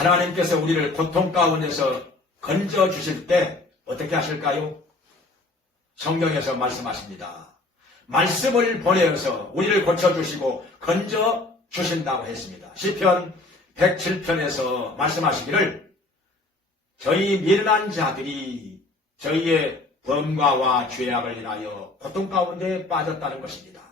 하나님께서 우리를 고통 가운데서 건져 주실 때 어떻게 하실까요? 성경에서 말씀하십니다. 말씀을 보내어서 우리를 고쳐주시고 건져 주신다고 했습니다. 시편 107편에서 말씀하시기를 저희 미련한 자들이 저희의 범과와 죄악을 인하여 고통 가운데 빠졌다는 것입니다.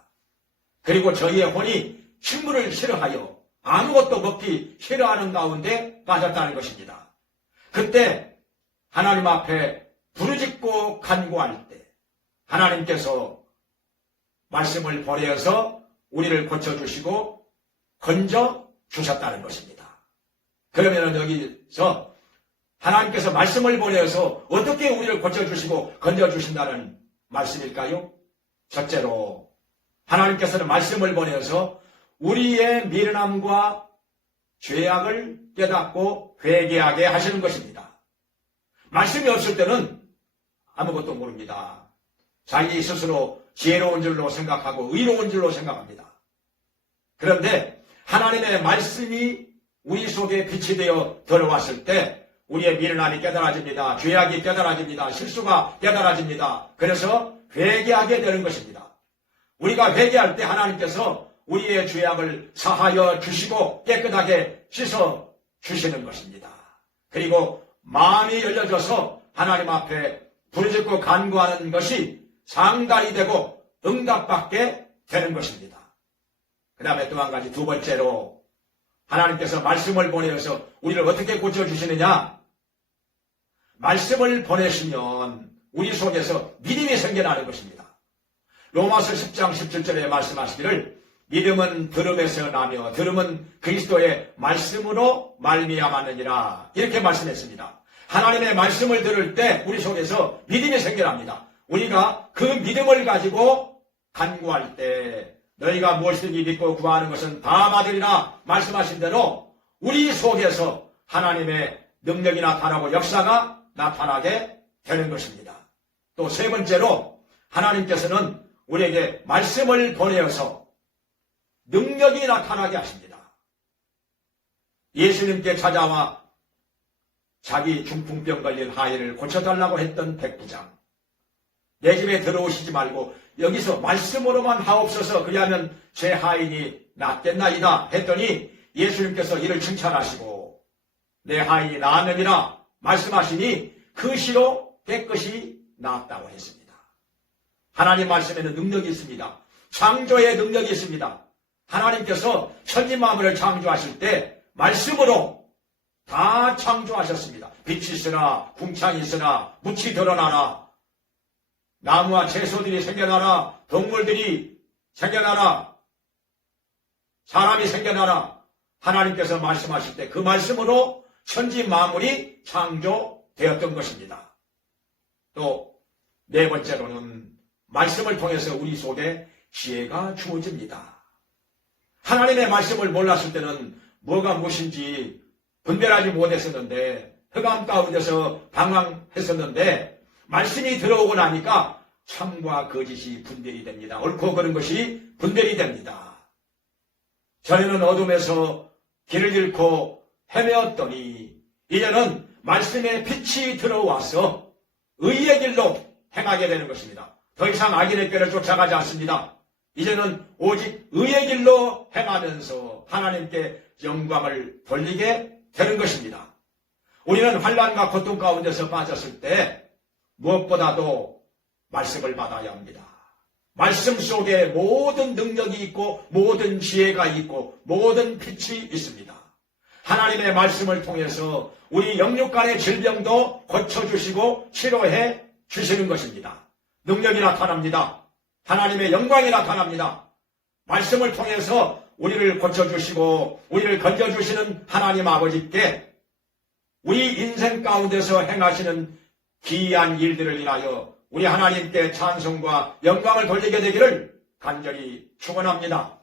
그리고 저희의 혼이 식물을 싫어하여 아무것도 먹기 싫어하는 가운데 빠졌다는 것입니다. 그때 하나님 앞에 부르짖고 간구할 때 하나님께서 말씀을 보내어서 우리를 고쳐주시고 건져 주셨다는 것입니다. 그러면 여기서 하나님께서 말씀을 보내어서 어떻게 우리를 고쳐주시고 건져주신다는 말씀일까요? 첫째로 하나님께서는 말씀을 보내어서 우리의 미련함과 죄악을 깨닫고 회개하게 하시는 것입니다. 말씀이 없을 때는 아무것도 모릅니다. 자기 스스로 지혜로운 줄로 생각하고 의로운 줄로 생각합니다. 그런데 하나님의 말씀이 우리 속에 빛이 되어 들어왔을 때 우리의 미련함이 깨달아집니다. 죄악이 깨달아집니다. 실수가 깨달아집니다. 그래서 회개하게 되는 것입니다. 우리가 회개할 때 하나님께서 우리의 죄악을 사하여 주시고 깨끗하게 씻어 주시는 것입니다. 그리고 마음이 열려져서 하나님 앞에 부르짖고 간구하는 것이 상달이 되고 응답받게 되는 것입니다. 그 다음에 또 한 가지, 두 번째로 하나님께서 말씀을 보내어서 우리를 어떻게 고쳐주시느냐? 말씀을 보내시면 우리 속에서 믿음이 생겨나는 것입니다. 로마서 10장 17절에 말씀하시기를 믿음은 들음에서 나며 들음은 그리스도의 말씀으로 말미암았느니라, 이렇게 말씀했습니다. 하나님의 말씀을 들을 때 우리 속에서 믿음이 생겨납니다. 우리가 그 믿음을 가지고 간구할 때 너희가 무엇이든지 믿고 구하는 것은 다 받으리라 말씀하신 대로 우리 속에서 하나님의 능력이 나타나고 역사가 나타나게 되는 것입니다. 또 세 번째로 하나님께서는 우리에게 말씀을 보내어서 능력이 나타나게 하십니다. 예수님께 찾아와 자기 중풍병 걸린 하인을 고쳐달라고 했던 백부장, 내 집에 들어오시지 말고 여기서 말씀으로만 하옵소서, 그리하면 제 하인이 낫겠나이다 했더니 예수님께서 이를 칭찬하시고 내 하인이 나았느니라 말씀하시니 그 시로 깨끗이 나았다고 했습니다. 하나님 말씀에는 능력이 있습니다. 창조의 능력이 있습니다. 하나님께서 천지만물을 창조하실 때 말씀으로 다 창조하셨습니다. 빛이 있으나 궁창이 있으나 묻이 드러나라, 나무와 채소들이 생겨나라, 동물들이 생겨나라, 사람이 생겨나라. 하나님께서 말씀하실 때 그 말씀으로 천지 만물이 창조되었던 것입니다. 또 네 번째로는 말씀을 통해서 우리 속에 지혜가 주어집니다. 하나님의 말씀을 몰랐을 때는 뭐가 무엇인지 분별하지 못했었는데, 흑암 가운데서 방황했었는데 말씀이 들어오고 나니까 참과 거짓이 분별이 됩니다. 옳고 그른 것이 분별이 됩니다. 전에는 어둠에서 길을 잃고 헤매었더니 이제는 말씀의 빛이 들어와서 의의 길로 행하게 되는 것입니다. 더 이상 악인의 꾀를 쫓아가지 않습니다. 이제는 오직 의의 길로 행하면서 하나님께 영광을 돌리게 되는 것입니다. 우리는 환난과 고통 가운데서 빠졌을 때 무엇보다도 말씀을 받아야 합니다. 말씀 속에 모든 능력이 있고 모든 지혜가 있고 모든 빛이 있습니다. 하나님의 말씀을 통해서 우리 영육간의 질병도 고쳐주시고 치료해 주시는 것입니다. 능력이 나타납니다. 하나님의 영광이 나타납니다. 말씀을 통해서 우리를 고쳐주시고 우리를 건져주시는 하나님 아버지께 우리 인생 가운데서 행하시는 기이한 일들을 인하여 우리 하나님께 찬송과 영광을 돌리게 되기를 간절히 축원합니다.